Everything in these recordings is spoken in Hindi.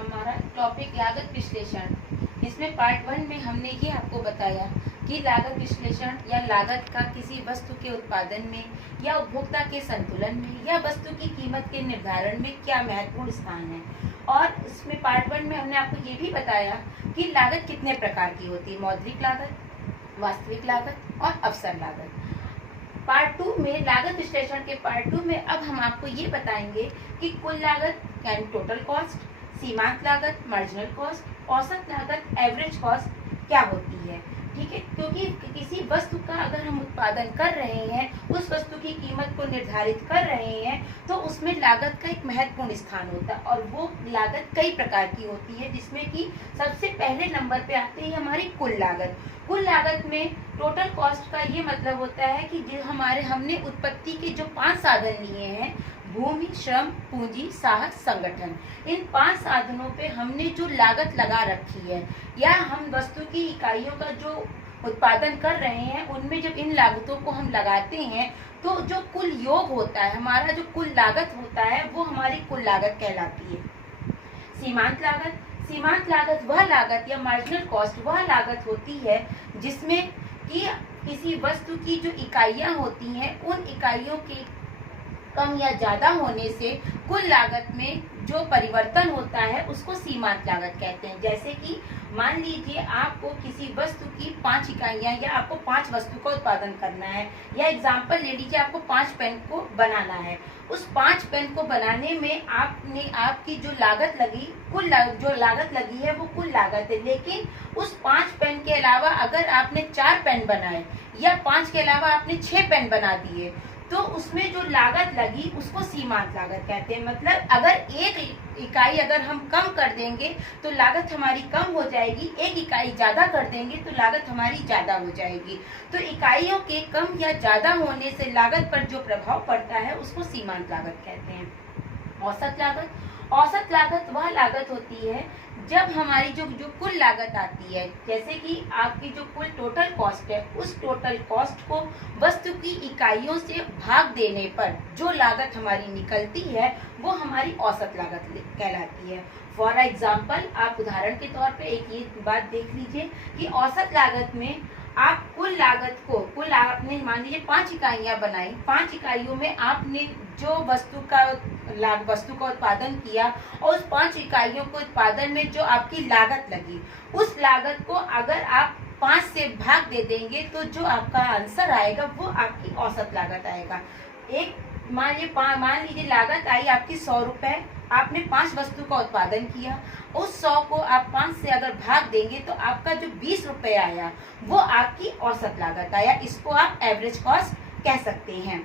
हमारा टॉपिक लागत विश्लेषण। इसमें पार्ट 1 में हमने ये आपको बताया कि लागत विश्लेषण या लागत का किसी वस्तु के उत्पादन में या उपभोक्ता के संतुलन में या वस्तु की कीमत के निर्धारण में क्या महत्वपूर्ण स्थान है। और इसमें पार्ट 1 में हमने आपको ये भी बताया कि लागत कितने प्रकार की होती है, मौद्रिक लागत, वास्तविक लागत और अवसर लागत। पार्ट 2 में लागत विश्लेषण के पार्ट 2 में अब हम आपको ये बताएंगे कि कुल लागत यानी टोटल कॉस्ट, सीमांत लागत, मार्जिनल कॉस्ट, औसत लागत, एवरेज कॉस्ट क्या होती है। ठीक है, क्योंकि किसी वस्तु का अगर हम उत्पादन कर रहे हैं, उस वस्तु की कीमत को निर्धारित कर रहे हैं, तो उसमें लागत का एक महत्वपूर्ण स्थान होता है और वो लागत कई प्रकार की होती है, जिसमें कि सबसे पहले नंबर पे आती है हमारी कुल लागत। कुल लागत में टोटल कॉस्ट का ये मतलब होता है कि जो हमने उत्पत्ति के जो 5 साधन लिए हैं, भूमि, श्रम, पूंजी, साहस, संगठन, इन 5 साधनों पे हमने जो लागत लगा रखी है या हम वस्तु की इकाइयों का जो उत्पादन कर रहे हैं, उनमें जब इन लागतों को हम लगाते हैं तो जो कुल योग होता है, हमारा जो कुल लागत होता है, वो हमारी कुल लागत कहलाती है। सीमांत लागत वह लागत या मार्जिनल कॉस्ट वह लागत होती है जिसमें कि किसी वस्तु की जो इकाइयां होती हैं, उन इकाइयों के कम या ज्यादा होने से कुल लागत में जो परिवर्तन होता है उसको सीमांत लागत कहते हैं। जैसे कि मान लीजिए आपको किसी वस्तु की 5 इकाइयां या आपको 5 वस्तु का उत्पादन करना है, या एग्जांपल ले लीजिए आपको 5 पेन को बनाना है। उस 5 पेन को बनाने में आपकी जो लागत लगी, जो लागत लगी है वो कुल लागत है। लेकिन उस 5 पेन के अलावा अगर आपने 4 पेन बनाए या 5 के अलावा आपने 6 पेन बना दिए, तो उसमें जो लागत लगी उसको सीमांत लागत कहते हैं। मतलब अगर एक इकाई अगर हम कम कर देंगे तो लागत हमारी कम हो जाएगी, एक इकाई ज्यादा कर देंगे तो लागत हमारी ज्यादा हो जाएगी। तो इकाइयों के कम या ज्यादा होने से लागत पर जो प्रभाव पड़ता है उसको सीमांत लागत कहते हैं। औसत लागत वह लागत होती है जब हमारी जो कुल लागत आती है, जैसे कि आपकी जो कुल टोटल कॉस्ट है, उस टोटल कॉस्ट को वस्तु की इकाइयों से भाग देने पर जो लागत हमारी निकलती है वो हमारी औसत लागत कहलाती है। फॉर एग्जाम्पल, आप उदाहरण के तौर पे एक ये बात देख लीजिए कि औसत लागत में आप कुल आपने मान लीजिए 5 इकाइयां बनाई, 5 इकाइयों में आपने जो वस्तु का उत्पादन किया और उस 5 इकाइयों को उत्पादन में जो आपकी लागत लगी, उस लागत को अगर आप 5 से भाग दे देंगे तो जो आपका आंसर आएगा वो आपकी औसत लागत आएगा। मान लीजिए लागत आई आपकी 100 रुपए, आपने 5 वस्तु का उत्पादन किया, उस 100 को आप 5 से अगर भाग देंगे तो आपका जो 20 रुपए आया वो आपकी औसत लागत आया। इसको आप एवरेज कॉस्ट कह सकते हैं।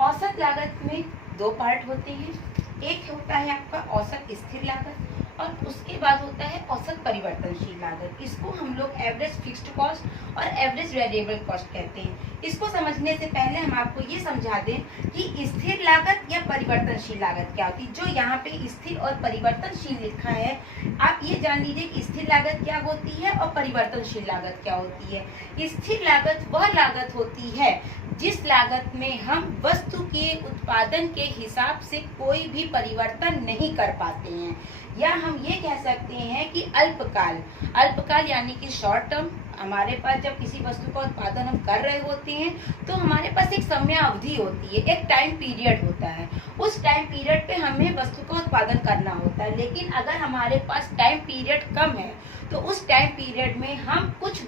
औसत लागत में 2 पार्ट होते हैं। एक होता है आपका औसत स्थिर लागत और उसके बाद होता है औसत परिवर्तनशील लागत। इसको हम लोग एवरेज फिक्स्ड कॉस्ट और एवरेज वेरिएबल कॉस्ट कहते हैं। इसको समझने से पहले हम आपको ये समझा दें कि स्थिर लागत या परिवर्तनशील लागत क्या होती है। जो यहाँ पे स्थिर और परिवर्तनशील लिखा है, आप ये जान लीजिए कि स्थिर लागत क्या होती है और परिवर्तनशील लागत क्या होती है। स्थिर लागत वह लागत होती है जिस लागत में हम वस्तु के उत्पादन के हिसाब से कोई भी परिवर्तन नहीं कर पाते हैं, या हम ये कह सकते हैं कि अल्पकाल यानी कि शॉर्ट टर्म। हमारे पास जब किसी वस्तु का उत्पादन हम कर रहे होते हैं तो हमारे पास एक समय अवधि होती है, एक टाइम पीरियड होता है। उस टाइम पीरियड पे हमें वस्तु का उत्पादन करना होता है। लेकिन अगर हमारे पास टाइम पीरियड कम है तो उस टाइम पीरियड में हम कुछ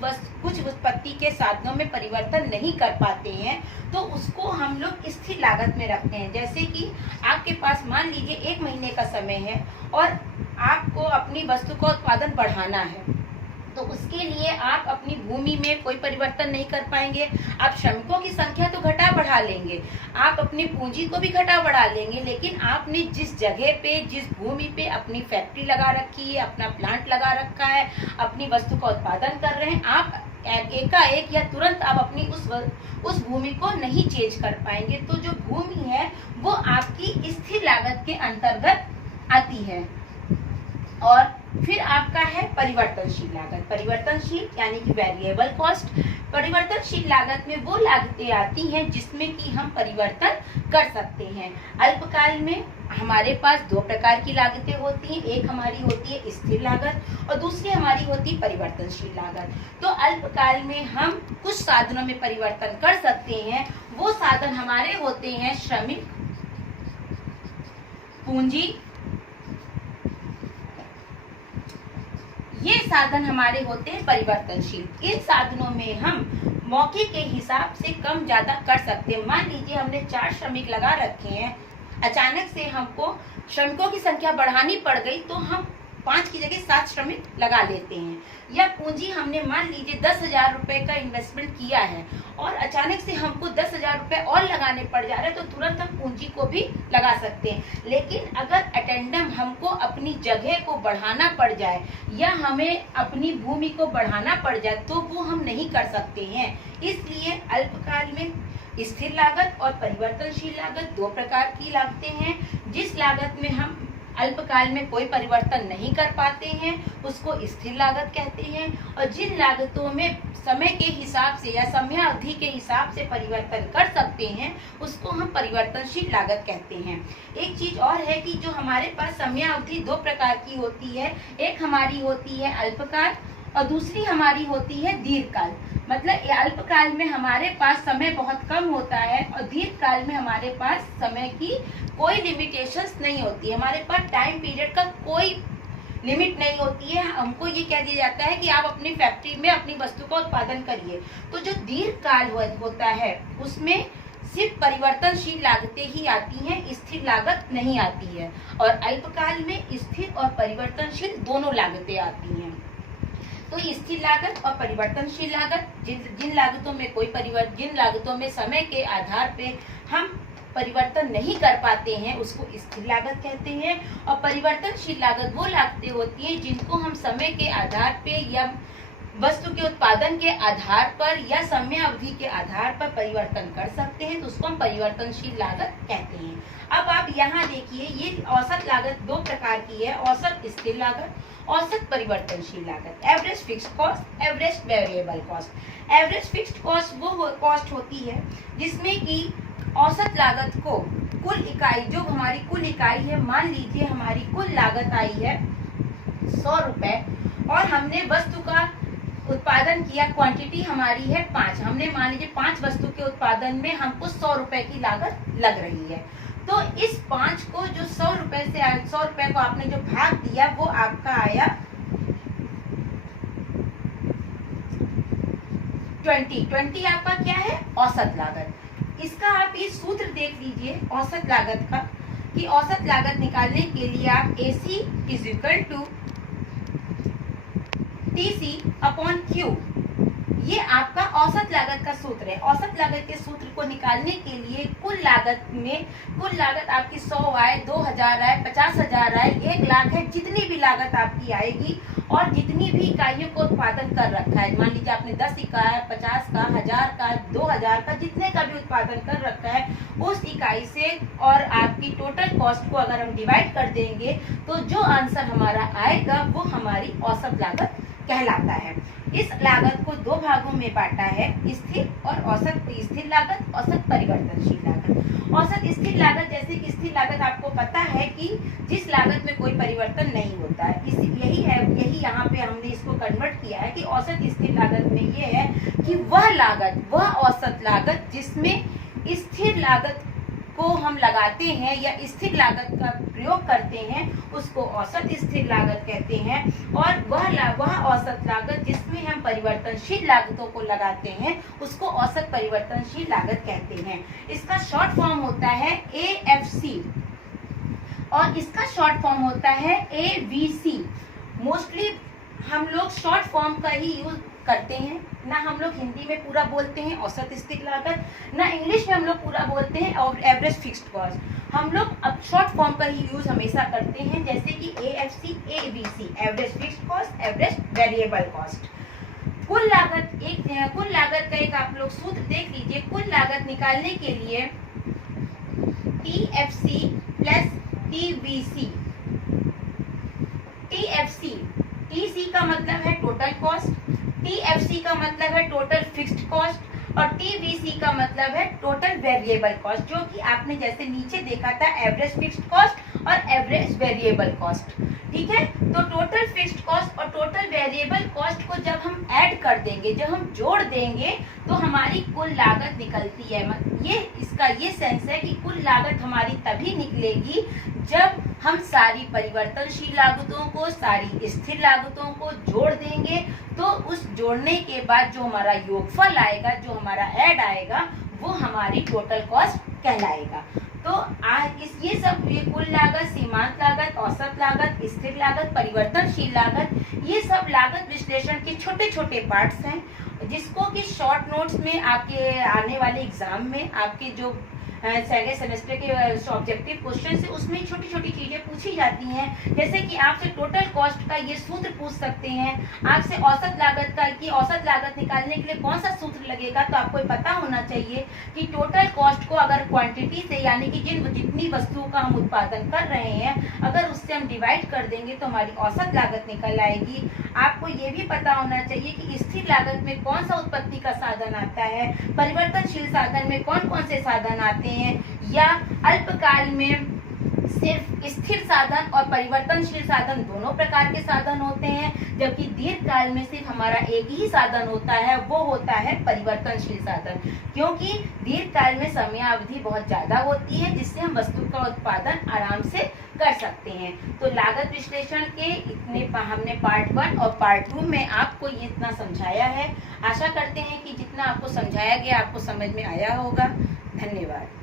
उत्पत्ति के साधनों में परिवर्तन नहीं कर पाते हैं, तो उसको हम लोग स्थिर लागत में रखते हैं। जैसे कि आपके पास मान लीजिए 1 महीने का समय है और आपको अपनी वस्तु का उत्पादन बढ़ाना है, तो उसके लिए आप अपनी भूमि में कोई परिवर्तन नहीं कर पाएंगे। आप श्रमिकों की संख्या तो घटा बढ़ा लेंगे, आप अपनी पूंजी को भी घटा बढ़ा लेंगे, लेकिन आपने जिस जगह पे, जिस भूमि पे अपनी फैक्ट्री लगा रखी है, अपना प्लांट लगा रखा है, अपनी वस्तु का उत्पादन कर रहे हैं, आप एकाएक या तुरंत आप अपनी उस भूमि को नहीं चेंज कर पाएंगे। तो जो भूमि है वो आपकी स्थिर लागत के अंतर्गत आती है। और फिर आपका है परिवर्तनशील लागत। परिवर्तनशील यानी कि वेरिएबल कॉस्ट। परिवर्तनशील लागत में वो लागतें आती हैं जिसमें कि हम परिवर्तन कर सकते हैं। अल्पकाल में हमारे पास दो प्रकार की लागतें होती हैं। एक हमारी होती है स्थिर लागत और दूसरी हमारी होती है परिवर्तनशील लागत। तो अल्पकाल में हम कुछ साधनों में परिवर्तन कर सकते हैं। वो साधन हमारे होते हैं श्रमिक, पूंजी, ये साधन हमारे होते हैं परिवर्तनशील। इन साधनों में हम मौके के हिसाब से कम ज्यादा कर सकते हैं। मान लीजिए हमने 4 श्रमिक लगा रखे हैं, अचानक से हमको श्रमिकों की संख्या बढ़ानी पड़ गई तो हम 5 की जगह 7 श्रमिक लगा लेते हैं। या पूंजी हमने मान लीजिए 10,000 रुपए का इन्वेस्टमेंट किया है और अचानक से हमको 10,000 रुपए और लगाने पड़ जा रहे हैं तो तुरंत हम पूंजी को भी लगा सकते हैं। लेकिन अगर अटेंडम हमको अपनी जगह को बढ़ाना पड़ जाए या हमें अपनी भूमि को बढ़ाना पड़ जाए तो वो हम नहीं कर सकते हैं। इसलिए अल्पकाल में स्थिर लागत और परिवर्तनशील लागत दो प्रकार की लागतें हैं। जिस लागत में हम अल्पकाल में कोई परिवर्तन नहीं कर पाते हैं उसको स्थिर लागत कहते हैं, और जिन लागतों में समय के हिसाब से या समय अवधि के हिसाब से परिवर्तन कर सकते हैं उसको हम परिवर्तनशील लागत कहते हैं। एक चीज और है कि जो हमारे पास समय अवधि दो प्रकार की होती है, एक हमारी होती है अल्पकाल और दूसरी हमारी होती है दीर्घकाल। मतलब अल्पकाल में हमारे पास समय बहुत कम होता है और दीर्घकाल में हमारे पास समय की कोई लिमिटेशंस नहीं होती है। हमारे पास टाइम पीरियड का कोई लिमिट नहीं होती है। हमको ये कह दिया जाता है कि आप अपनी फैक्ट्री में अपनी वस्तु का उत्पादन करिए। तो जो दीर्घकाल होता है उसमें सिर्फ परिवर्तनशील लागतें ही आती हैं, स्थिर लागत नहीं आती है। और अल्पकाल में स्थिर और परिवर्तनशील दोनों लागतें आती हैं। तो स्थिर लागत और परिवर्तनशील लागत, जिन लागतों में जिन लागतों में समय के आधार पे हम परिवर्तन नहीं कर पाते हैं उसको स्थिर लागत कहते हैं। और परिवर्तनशील लागत वो लागतें होती हैं जिनको हम समय के आधार पे या वस्तु के उत्पादन के आधार पर या समय अवधि के आधार पर परिवर्तन कर सकते हैं, तो उसको हम परिवर्तनशील लागत कहते हैं। अब आप यहाँ देखिए, ये औसत लागत दो प्रकार की है, औसत स्थिर लागत, औसत परिवर्तनशील लागत। Average fixed cost, average variable cost. Average fixed cost वो कॉस्ट होती है जिसमें कि औसत लागत को कुल इकाई, जो हमारी कुल इकाई है, मान लीजिए हमारी कुल लागत आई है 100 रुपए और हमने वस्तु का उत्पादन किया, क्वांटिटी हमारी है 5, हमने मान लीजिए 5 वस्तु के उत्पादन में हमको 100 रुपए की लागत लग रही है। तो इस 5 को जो 100 रुपए से 100 रुपए को आपने जो भाग दिया वो आपका आया 20 आपका क्या है, औसत लागत। इसका आप ये सूत्र देख लीजिए औसत लागत का, कि औसत लागत निकालने के लिए आप AC = TC/Q, ये आपका औसत लागत का सूत्र है। औसत लागत के सूत्र को निकालने के लिए कुल लागत आपकी 100 आए, 2000 आए, 50,000 आए, 1 लाख है, जितनी भी लागत आपकी आएगी और जितनी भी इकाइयों को उत्पादन कर रखा है, मान लीजिए आपने 10 इकाई, 50 का, 1000 का, 2000 का, जितने का भी उत्पादन कर रखा है उस इकाई से और आपकी टोटल कॉस्ट को अगर हम डिवाइड कर देंगे तो जो आंसर हमारा आएगा वो हमारी औसत लागत कहलाता है। इस लागत को दो भागों में बांटा है, स्थिर और औसत स्थिर लागत, औसत परिवर्तनशील लागत। औसत स्थिर लागत, जैसे कि स्थिर लागत आपको पता है कि जिस लागत में कोई परिवर्तन नहीं होता है, यही यहाँ पे हमने इसको कन्वर्ट किया है कि औसत स्थिर लागत में ये है कि वह औसत लागत जिसमें स्थिर लागत को हम लगाते हैं या स्थिर लागत का प्रयोग करते हैं उसको औसत स्थिर लागत कहते हैं। और वह औसत लागत जिसमें हम परिवर्तनशील लागतों को लगाते हैं उसको औसत परिवर्तनशील लागत कहते हैं। इसका शॉर्ट फॉर्म होता है AFC और इसका शॉर्ट फॉर्म होता है ABC। मोस्टली हम लोग शॉर्ट फॉर्म का ही यूज करते हैं, ना हम लोग हिंदी में पूरा बोलते हैं औसत स्थिर लागत, ना इंग्लिश में हम लोग पूरा बोलते हैं और एवरेज फिक्स्ड कॉस्ट। हम लोग अब शॉर्ट फॉर्म का ही यूज हमेशा करते हैं, जैसे कि AFC, ABC, average fixed cost, average variable cost. कुल लागत का एक आप लोग सूत्र देख लीजिए। कुल लागत निकालने के लिए TFC + TVC। TC का मतलब है टोटल कॉस्ट, TFC का मतलब है टोटल फिक्स्ड कॉस्ट और TVC का मतलब है टोटल वेरिएबल कॉस्ट, जो कि आपने जैसे नीचे देखा था एवरेज फिक्स्ड कॉस्ट और एवरेज वेरिएबल कॉस्ट। ठीक है, तो टोटल फिक्स्ड कॉस्ट और टोटल वेरिएबल कॉस्ट को जब हम ऐड कर देंगे, जब हम जोड़ देंगे, तो हमारी कुल लागत निकलती है। ये इसका ये सेंस है कि कुल लागत हमारी तभी निकलेगी जब हम सारी परिवर्तनशील लागतों को, सारी स्थिर लागतों को जोड़ देंगे। तो उस जोड़ने के बाद जो हमारा योगफल आएगा, जो हमारा ऐड आएगा, वो हमारी टोटल कॉस्ट कहलाएगा। तो ये सब, ये कुल लागत, सीमांत लागत, औसत लागत, स्थिर लागत, परिवर्तनशील लागत, ये सब लागत विश्लेषण के छोटे छोटे पार्ट्स हैं, जिसको कि शॉर्ट नोट्स में आपके आने वाले एग्जाम में आपके जो सेकेंड सेमेस्टर के ऑब्जेक्टिव क्वेश्चन से उसमें छोटी छोटी चीजें पूछी जाती हैं। जैसे कि आपसे टोटल कॉस्ट का ये सूत्र पूछ सकते हैं, आपसे औसत लागत का कि औसत लागत निकालने के लिए कौन सा सूत्र लगेगा। तो आपको पता होना चाहिए कि टोटल कॉस्ट को अगर क्वांटिटी से, यानी कि जितनी वस्तुओं का हम उत्पादन कर रहे हैं, अगर उससे हम डिवाइड कर देंगे तो हमारी औसत लागत निकल आएगी। आपको ये भी पता होना चाहिए कि स्थिर लागत में कौन सा उत्पत्ति का साधन आता है, परिवर्तनशील साधन में कौन कौन से साधन आते हैं, या अल्पकाल में सिर्फ स्थिर साधन और परिवर्तनशील साधन दोनों प्रकार के साधन होते हैं, जबकि दीर्घकाल में सिर्फ हमारा एक ही साधन होता है, वो होता है परिवर्तनशील साधन। क्योंकि दीर्घकाल में समयावधि बहुत ज्यादा होती है, जिससे हम वस्तु का उत्पादन आराम से कर सकते हैं। तो लागत विश्लेषण के इतने हमने पार्ट 1 और पार्ट 2 में आपको ये इतना समझाया है। आशा करते हैं कि जितना आपको समझाया गया आपको समझ में आया होगा। धन्यवाद।